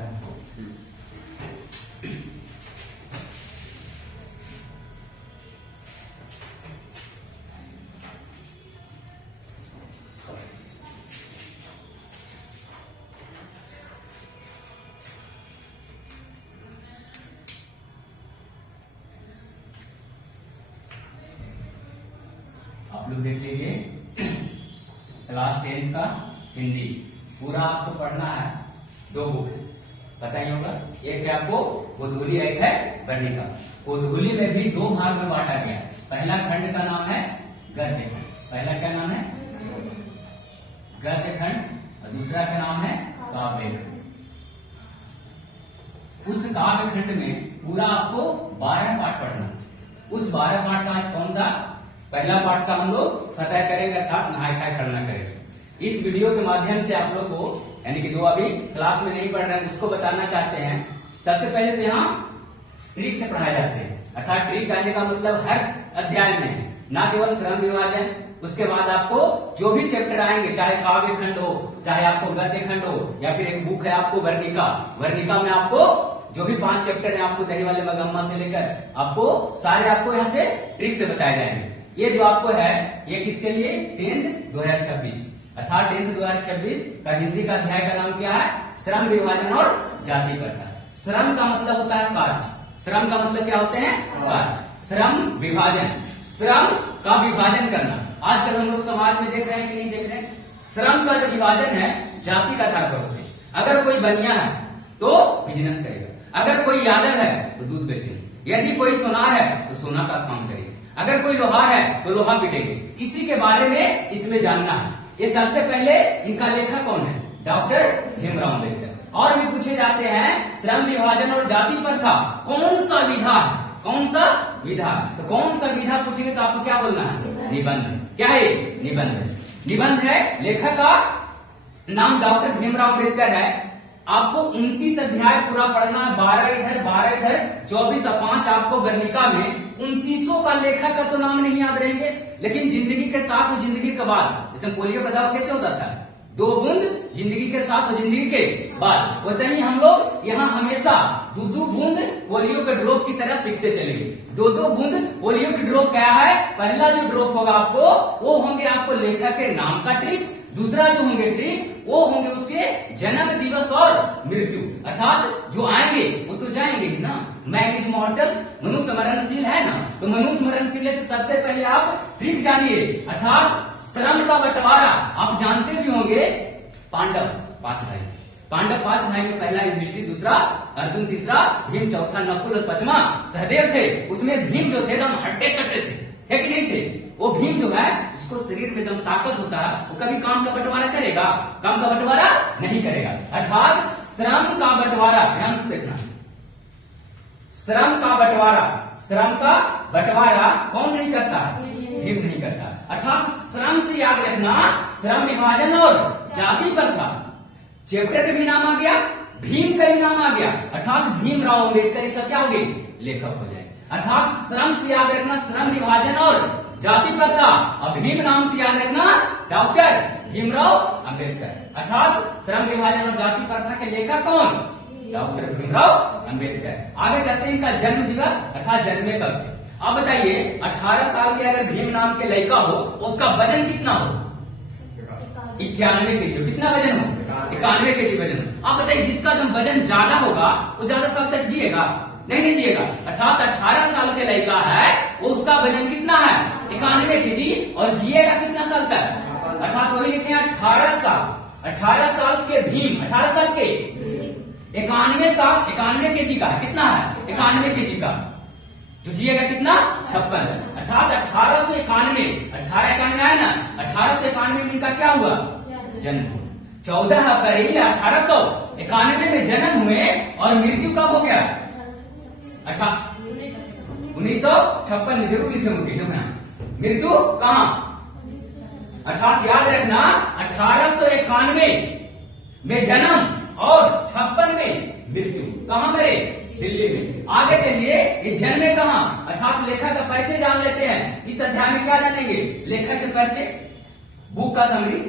है। आप लोग देख लीजिए क्लास 10 का हिंदी पूरा आपको पढ़ना है। 2 बुक है, पता ही होगा, एक है आपको गोधूली, एक है वर्णिका। गोधूली में भी 2 भाग में बांटा गया है। पहला खंड का नाम है गद्य खंड। पहला क्या नाम है? गद्य खंड। और दूसरा का नाम है काव्य खंड। उस काव्य खंड में पूरा आपको 12 पाठ पढ़ना। उस 12 पाठ का आज कौन सा पहला पाठ का हम लोग फतह करेंगे, अर्थात नहाय खाए खड़ना करेंगे। इस वीडियो के माध्यम से आप लोग को, यानी कि जो अभी क्लास में नहीं पढ़ रहे हैं उसको बताना चाहते हैं। सबसे पहले तो यहाँ ट्रिक से पढ़ाए जाते हैं, अर्थात ट्रिक कहने का मतलब हर अध्याय में न केवल श्रम विभाजन, उसके बाद आपको जो भी चैप्टर आएंगे, चाहे काव्य खंड हो, चाहे आपको गद्य खंड हो, या फिर एक बुक है आपको वर्णिका। वर्णिका में आपको जो भी 5 चैप्टर है आपको दही वाले मगम्मा से लेकर आपको सारे आपको यहाँ से ट्रिक से बताए जाएंगे। ये जो आपको है ये किसके लिए? 10th 2026, अर्थात 10th 2026 का हिंदी का अध्याय का नाम क्या है? श्रम विभाजन और जाति प्रथा। श्रम का मतलब होता है कार्य। श्रम का मतलब क्या होते हैं? कार्य। श्रम विभाजन, श्रम का विभाजन करना। आजकल हम लोग समाज में देख रहे हैं कि नहीं देख रहे हैं? श्रम का जो विभाजन है जाति का आधार पर होते हैं। अगर कोई बनिया है तो बिजनेस करेगा, अगर कोई यादव है तो दूध बेचेगा, यदि कोई सोनार है तो सोना का काम करेगा, अगर कोई लोहार है तो लोहा पीटेंगे। इसी के बारे में इसमें जानना है। ये सबसे पहले इनका लेखक कौन है? डॉक्टर भीमराव अम्बेडकर। और भी पूछे जाते हैं श्रम विभाजन और जाति प्रथा कौन सा विधा है? कौन सा विधा? तो कौन सा विधा पूछेंगे तो आपको क्या बोलना है? निबंध। क्या है? निबंध। निबंध है। लेखक का नाम डॉक्टर भीमराव अम्बेडकर है। आपको 29 अध्याय पूरा पढ़ना है, 12 इधर 12 इधर, 24 और 5 आपको वर्णिका में। 29 का लेखक का तो नाम नहीं याद रहेंगे, लेकिन जिंदगी के साथ और जिंदगी के बाद, जैसे पोलियो का दवा कैसे होता था? 2 बूंद जिंदगी के साथ और जिंदगी के बाद, वैसे ही हम लोग यहाँ हमेशा 2 बूंद पोलियो के ड्रॉप की तरह सीखते चलेंगे। 2 बूंद पोलियो की ड्रॉप क्या है? पहला जो ड्रॉप होगा आपको वो होंगे आपको लेखक के नाम का ट्रिक, दूसरा जो होंगे ट्रिक वो होंगे उसके जन्म दिवस और मृत्यु, अर्थात जो आएंगे वो तो जाएंगे ही ना। मैन इज मॉर्टल, मनुष्य मरणशील है ना, तो मनुष्य मरणशील है तो सबसे पहले आप ट्रिक जानिए, अर्थात श्रम का बंटवारा। आप जानते भी होंगे पांडव 5 भाई, पांडव 5 भाई में पहला युधिष्ठिर, दूसरा अर्जुन, तीसरा भीम, चौथा नकुल और 5वां सहदेव थे। उसमें भीम जो थे एकदम हट्टे कट्टे थे, है कि नहीं थे? वो भीम जो है जिसको शरीर में जब ताकत होता है वो कभी काम का बंटवारा करेगा? काम का बंटवारा नहीं करेगा। अर्थात श्रम का बंटवारा, ध्यान से देखना, श्रम का बंटवारा, श्रम का बंटवारा कौन नहीं करता? भीम नहीं करता। अर्थात श्रम से याद रखना श्रम विभाजन और जाति प्रथा। चैप्टर का भी नाम आ गया, भीम का भी नाम आ गया, अर्थात भीमराव अम्बेडकर ये सब क्या हो गए? लेखक हो जाए। अर्थात श्रम से याद रखना श्रम विभाजन और जाति प्रथा, और भीम नाम से याद रखना डॉक्टर भीमराव अम्बेडकर। अर्थात श्रम विभाजन और जाति प्रथा के लेखक कौन? डॉक्टर भीमराव अम्बेडकर। आगे चलते हैं इनका जन्म दिवस, अर्थात जन्मे कब थे। अब बताइए 18 साल के अगर भीम नाम के लड़का हो उसका वजन कितना हो? 91 केजी। कितना वजन हो? 91 केजी वजन हो। आप बताइए जिसका जब वजन ज्यादा होगा वो ज्यादा साल तक जिएगा? नहीं जिएगा। अर्थात 18 साल के लड़का है वो उसका वजन कितना है? 91 केजी, और जिएगा कितना साल तक? अर्थात वही लिखे 18 साल। 18 साल के भीम, 18 साल के 91 केजी का है। कितना है? 91 केजी का, जो जिएगा कितना? 56। अर्थात 1891, 1891 आया ना, 1891 में इनका क्या हुआ? जन्म। 14 अप्रैल 1891 में जन्म हुए और मृत्यु कब हो गया? 1956 में। जरूर लिखे होंगे मृत्यु कहाँ? अर्थात याद रखना 1891 में जन्म और 56 में मृत्यु। कहाँ मरे? दिल्ली में। आगे चलिए ये जन्मे कहाँ? अर्थात लेखक का परिचय जान लेते हैं। इस अध्याय में क्या जानेंगे? लेखक के परिचय, बुक का समरी,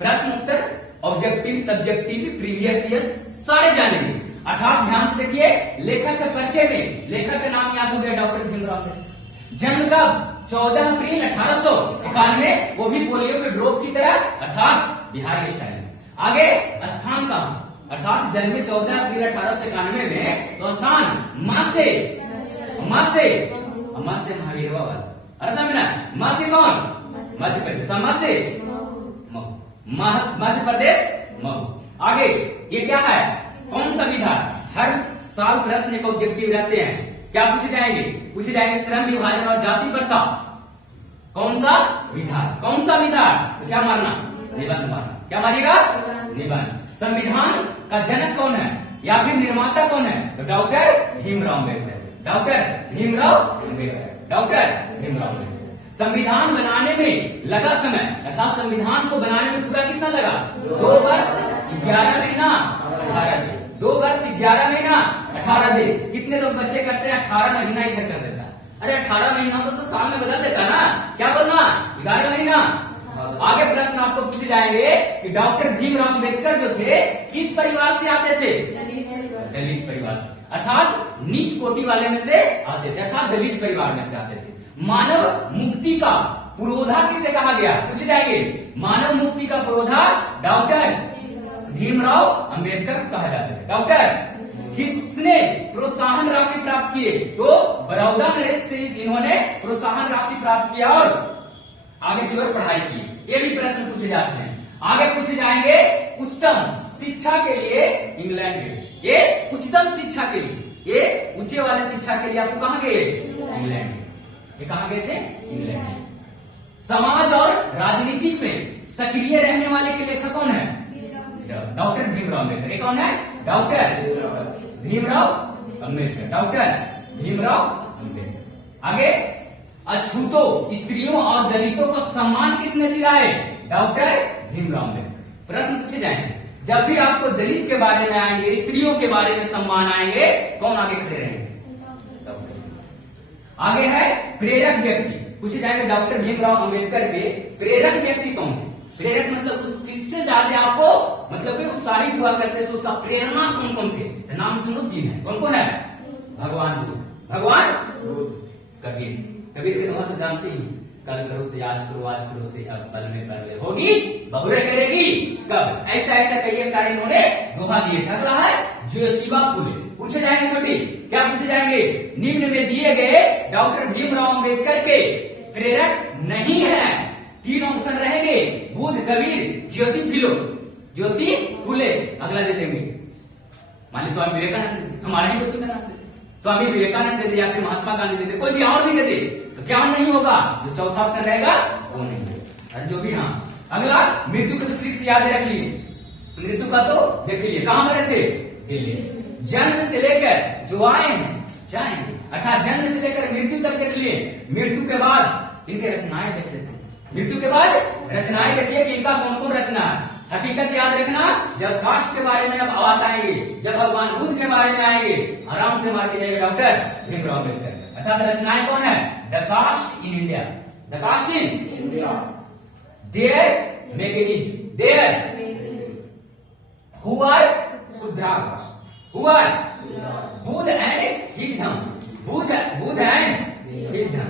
प्रश्न उत्तर, ऑब्जेक्टिव, सब्जेक्टिव, प्रीवियस ईयर सारे जानेंगे। अर्थात ध्यान से देखिए, लेखक के परिचय में लेखक का नाम याद हो गया, डॉक्टर भीमराव अम्बेडकर। जन्म कब? 14 अप्रैल 1891, वो भी पोलियो के ड्रॉप की तरह, अर्थात बिहारी स्टाइल में। आगे स्थान कहां? अर्थात जन्मे 14 अप्रैल 1891 में, तो स्थान मां से महावीर बाबा। अरे समझना, मां से कौन? मध्य प्रदेश। मां से मध्य प्रदेश महू। आगे ये क्या है? कौन सा विधान? हर साल प्रश्न एक ऑब्जेक्टिव रहते हैं, क्या पूछे जाएंगे? पूछे जाएंगे श्रम विभाजन और जाति प्रथा। कौन सा विधान? कौन सा विधान? तो क्या मारना? निबंध मारना। क्या मारेगा? निबंध। संविधान का जनक कौन है या फिर निर्माता कौन है? तो doctor Bhimrao Ambedkar. Doctor Bhimrao Ambedkar. Doctor Bhimrao Ambedkar. संविधान बनाने में लगा समय, अर्थात संविधान को बनाने में पूरा कितना लगा? 2 वर्ष 11 महीना 18 दिन। 2 वर्ष 11 महीना 18 दिन। कितने लोग बच्चे करते हैं? 18 महीना इधर कर देता। अरे 18 महीना तो साल में बदल देता ना, क्या बोलना? 11 महीना। आगे प्रश्न आपको पूछे जाएंगे कि डॉक्टर भीमराव अम्बेडकर जो थे किस परिवार से आते थे? दलित परिवार से, अर्थात नीच कोटि वाले में से आते थे, अर्थात दलित परिवार में से आते थे। मानव मुक्ति का पुरोधा किसे कहा गया? पूछे जाएंगे। मानव मुक्ति का पुरोधा डॉक्टर भीमराव अम्बेडकर को कहा जाता है। डॉक्टर किसने प्रोत्साहन राशि प्राप्त किए? तो बड़ौदा नरेश से इन्होंने प्रोत्साहन राशि प्राप्त किया और आगे की ओर पढ़ाई की। ये भी प्रश्न पूछे जाते हैं। आगे पूछे जाएंगे उच्चतम शिक्षा के लिए इंग्लैंड गए। ये उच्चतम शिक्षा के लिए, ये ऊंचे वाले शिक्षा के लिए आपको कहां गए? इंग्लैंड। ये कहां गए थे? इंग्लैंड। समाज और राजनीति में सक्रिय रहने वाले के लेखक कौन है? डॉक्टर भीमराव अम्बेडकर। ये कौन है? डॉक्टर भीमराव अम्बेडकर। डॉक्टर भीमराव अम्बेडकर। आगे अछूतों, स्त्रियों और दलितों को सम्मान किसने दिया है? डॉक्टर भीमराव अम्बेडकर। प्रश्न पूछे जाएंगे, जब भी आपको दलित के बारे में आएंगे, स्त्रियों के बारे में सम्मान आएंगे, कौन आगे खड़े रहेंगे? आगे है प्रेरक व्यक्ति। पूछे जाएंगे डॉक्टर भीमराव अम्बेडकर के प्रेरक व्यक्ति कौन थे? प्रेरक मतलब किससे ज्यादा आपको मतलब उत्साहित हुआ करते थे, उसका प्रेरणा कौन कौन थे? नाम सुनो, 3 है। कौन कौन है? भगवान बुद्ध, भगवान कबीर। कबीर के दोहा तो जानते ही, कल करो से आज करो, आज करो से अब कल में कर होगी बहुरे करेगी कब। ऐसा ऐसा कई सारे इन्होंने दोहा दिए थे। अगला है ज्योतिबा फुले। पूछे जाएंगे छोटी, क्या पूछे जाएंगे? निम्न में दिए गए डॉक्टर भीमराव अम्बेडकर के प्रेरक नहीं है। 3 ऑप्शन रहेंगे, बुद्ध, कबीर, ज्योति फुले। अगला दे देंगे, मान ली स्वामी विवेकानंद, हमारे ही बच्चे का नाम दे, स्वामी विवेकानंद दे दे या फिर महात्मा गांधी दे दे, कोई भी और भी दे दे, तो क्या नहीं होगा? जो चौथा ऑप्शन रहेगा वो नहीं होगा। और जो भी, हाँ। अगला मृत्यु का तो ट्रिक्स याद रख लिए, मृत्यु का तो देख लिए, कहां मरे थे? दिल्ली। जन्म से लेकर जो आए हैं जाएंगे, अर्थात जन्म से लेकर मृत्यु तक देख लिए। मृत्यु के बाद इनके रचनाएं देख लेते हैं। मृत्यु के बाद रचनाएं देखिए कि इनका कौन कौन रचना है। हकीकत याद रखना, जब कास्ट के बारे में अब बात आएंगे, जब भगवान बुद्ध के बारे में आएंगे, आराम से मार के जाएगा डॉक्टर भीमराव अम्बेडकर। अर्थात रचनाएं कौन है? The caste in India, the caste in India, their mechanism, their who are Shudras, who are Buddha and हिजम, बुद्ध एंड हिजम,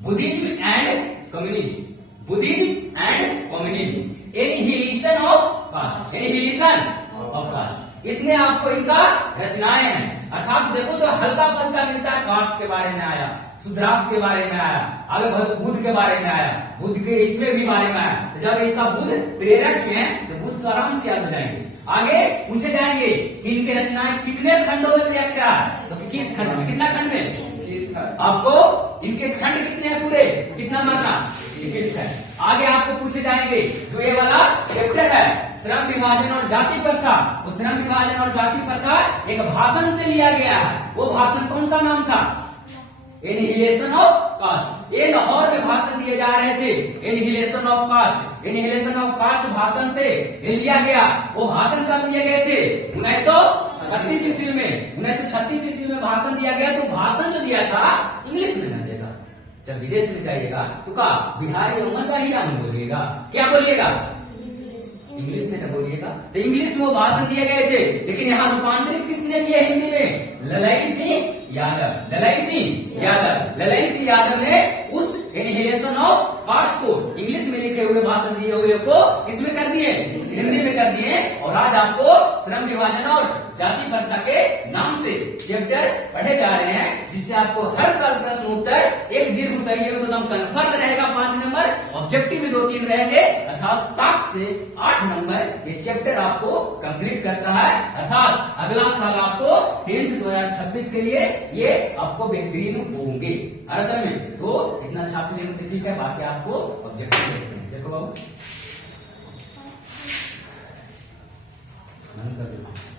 Buddhism and communism, Buddhism and communism, annihilation of caste, annihilation of caste. इतने आपको इनका रचनाएं हैं। अर्थात देखो तो हल्का फल्का मिलता है, कास्ट के बारे में आया, शूद्रास के बारे में आया, आगे बुद्ध के बारे में आया, बुद्ध के इसमें भी बारे में आया। तो जब इसका बुद्ध प्रेरक ही है तो बुद्ध तो आराम से याद हो जाएंगे। आगे पूछे जाएंगे कि इनके रचनाएं कितने खंडों में व्याख्या है, तो किस खंड में, कितना खंड में? आपको इनके खंड कितने हैं पूरे, कितना मानना? 21 है। आगे आपको पूछे जाएंगे जो ये वाला चैप्टर है श्रम विभाजन और जाति प्रथा, वो श्रम विभाजन और जाति प्रथा एक भाषण से लिया गया है। वो भाषण कौन सा नाम था? Annihilation of caste. ये लाहौर में भाषण दिए जा रहे थे, annihilation of caste. Annihilation of caste भाषण से लिया गया। वो भाषण कब दिए गए थे? 1936 ईस्वी में। 1936 ईस्वी में भाषण दिया गया। तो भाषण जो दिया था इंग्लिश में न देगा। जब विदेश में जाइएगा तो का बिहारी उमर का ही नाम बोलिएगा, क्या बोलिएगा? इंग्लिश में न बोलिएगा। तो इंग्लिश में वो भाषण दिए गए थे, लेकिन यहाँ रूपांतरित किसने किया हिंदी में? ललाई सिंह यादव। ललाई सिंह यादव, ललाई सिंह यादव ने उस इनहेलेशन ऑफ कास्ट को इंग्लिश में लिखे हुए भाषण दिए हुए को इसमें कर दिए, हिंदी में कर दिए। और आज आपको श्रम विभाजन और जाति प्रथा के नाम से चैप्टर पढ़े जा रहे हैं, जिससे आपको हर साल प्रश्न उत्तर एक दीर्घ उत्तरीय में तो कन्फर्म रहेगा 5 नंबर, ऑब्जेक्टिव भी 2-3 रहेंगे, अर्थात 7 से 8 नंबर ये चैप्टर आपको कंप्लीट करता है। अर्थात अगला साल आपको 10th 2026 के लिए ये आपको बेहतरीन होंगे असल में। तो इतना छाप लेने तो ठीक है, बाकी आपको ऑब्जेक्टिव देखते हैं। देखो बाबू, कर दो।